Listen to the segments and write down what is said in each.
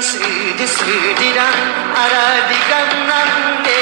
sürdü sürdüren arabigan nande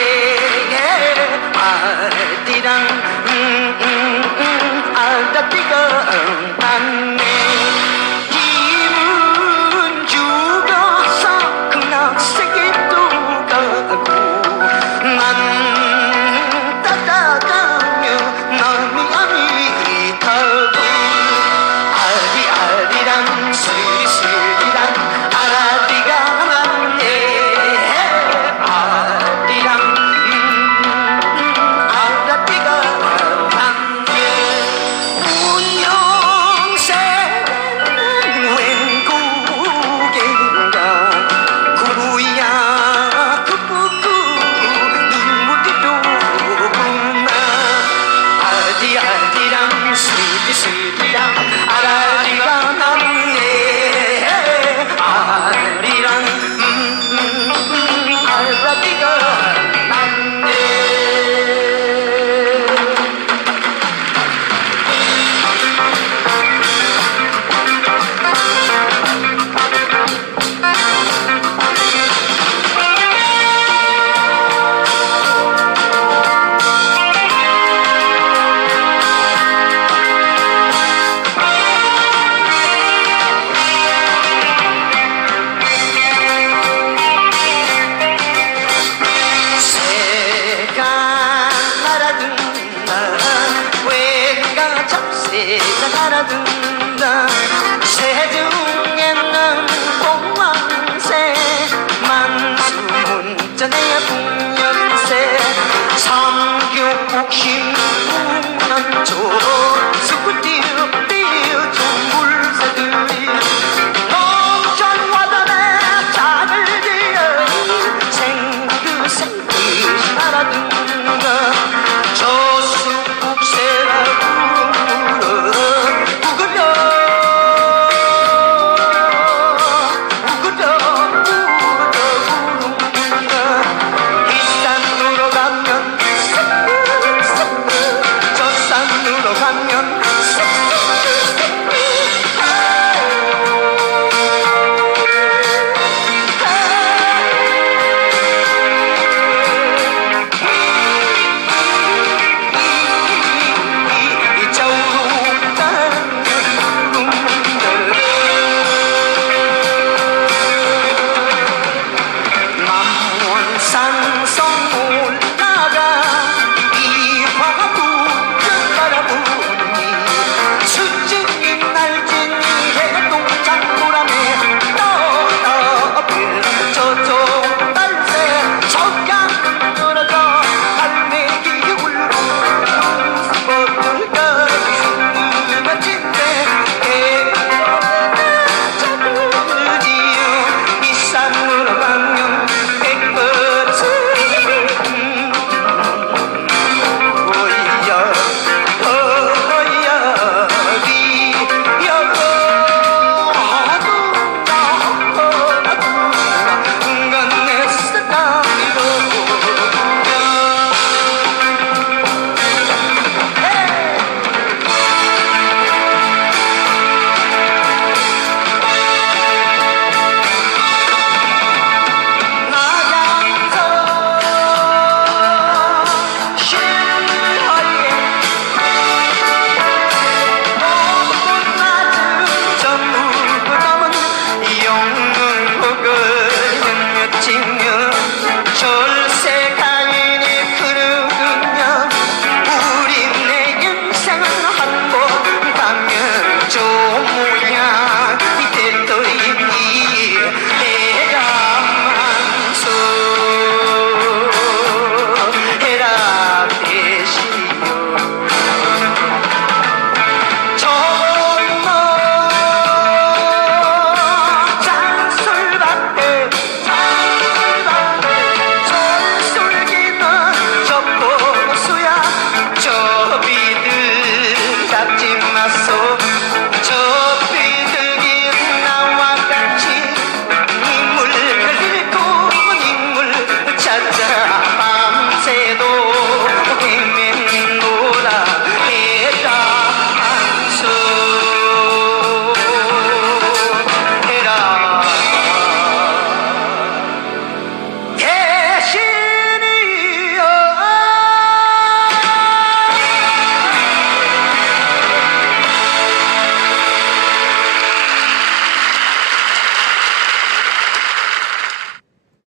내가 알아둔다. 새중에 난 공황새 만수 문자 내야 풍년새. 삼교곡신 풍년조 수구띠로